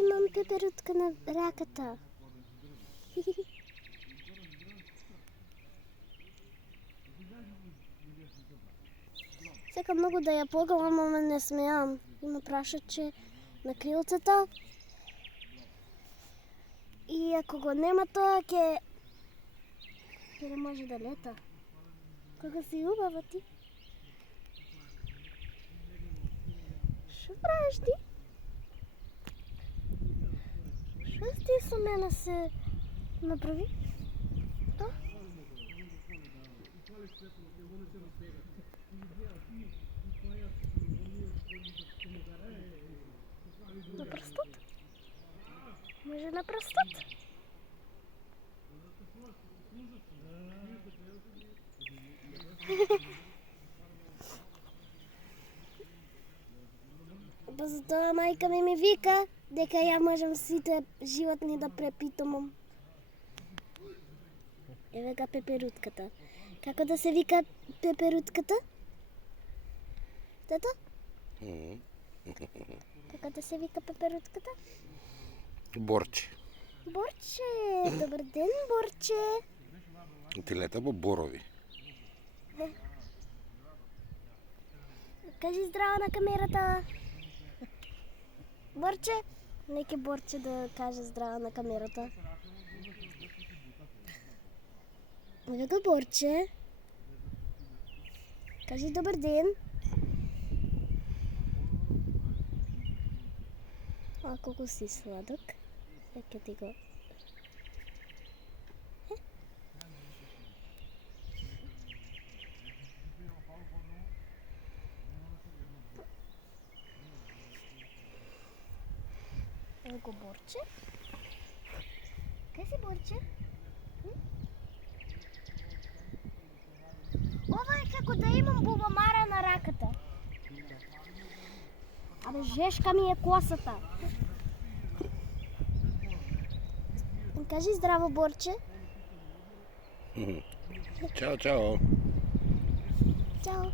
Имам пеперутка на раката. Сакам многу да ја погледам, ама не смеам. Има прашаче на крилцата. И ако го нема тоа, ќе не може да лета. Кога си убава ти? Шо правиш ти? Шо ти со мене се направи? Тоа? На прстот? Може на прстот? Па затоа мајка ми вика дека ја можам сите животни да препитомам. Еве га пеперутката. Како да се вика пеперутката? Тато? Како да се вика пеперутката? Борче. Борче, добар ден, Борче. Ти лета по борови. Кажи здраво на камерата. Борче, неќе Борче да каже здраво на камерата. Еве го Борче. Кажи добар ден. А колку си сладок. Сега ти го... Ево го Борче. Кај си Борче? Ова е како да имам бубамара на раката. Абе, жешка ми е косата. Кажи здраво, Борче. Чао, чао. Чао.